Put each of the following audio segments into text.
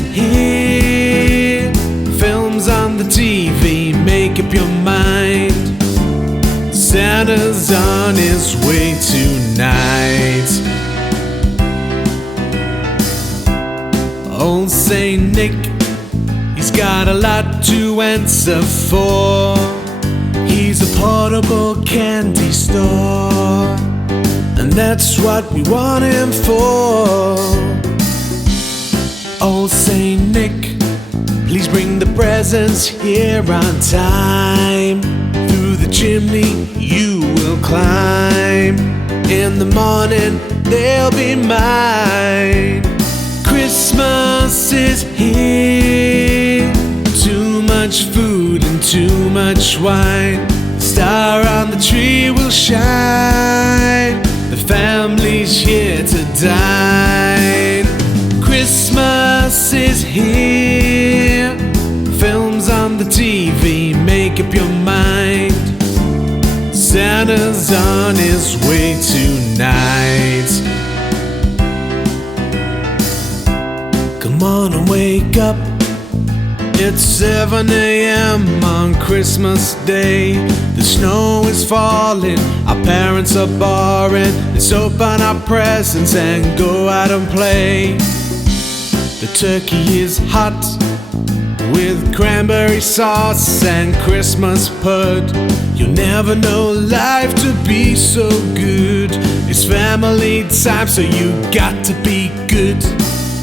is here. Films on the TV, make up your mind. Santa's on his way tonight. Old Saint Nick, he's got a lot to answer for. He's a portable candy store, and that's what we want him for. Old Saint Nick, please bring the presents here on time. Through the chimney you will climb. In the morning they'll be mine. Christmas is here. Too much food and too much wine. Star on the tree will shine. The family's here to dine. Christmas is here. Films on the TV, make up your mind. Santa's on his way tonight. Come on and wake up. It's 7 a.m. on Christmas Day. The snow is falling, our parents are boring. Let's open our presents and go out and play. The turkey is hot with cranberry sauce and Christmas pud. You'll never know life to be so good. It's family time, so you got to be good.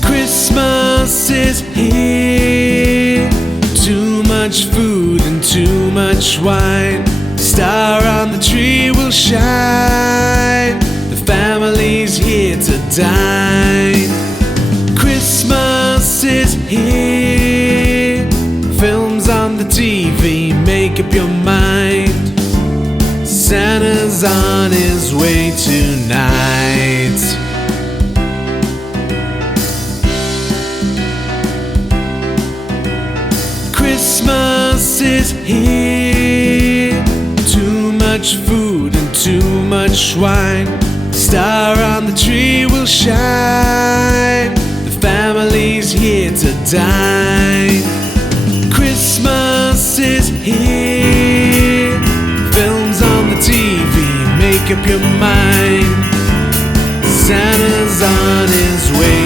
Christmas is here. Too much food and too much wine. Star on the tree will shine. The family's here to dine. Christmas is here. Films on the TV, make up your mind. Santa's on his way tonight. Christmas is here. Too much food and too much wine. Star on the tree will shine. The family's here to dine. Christmas is here. Films on the TV, make up your mind. Santa's on his way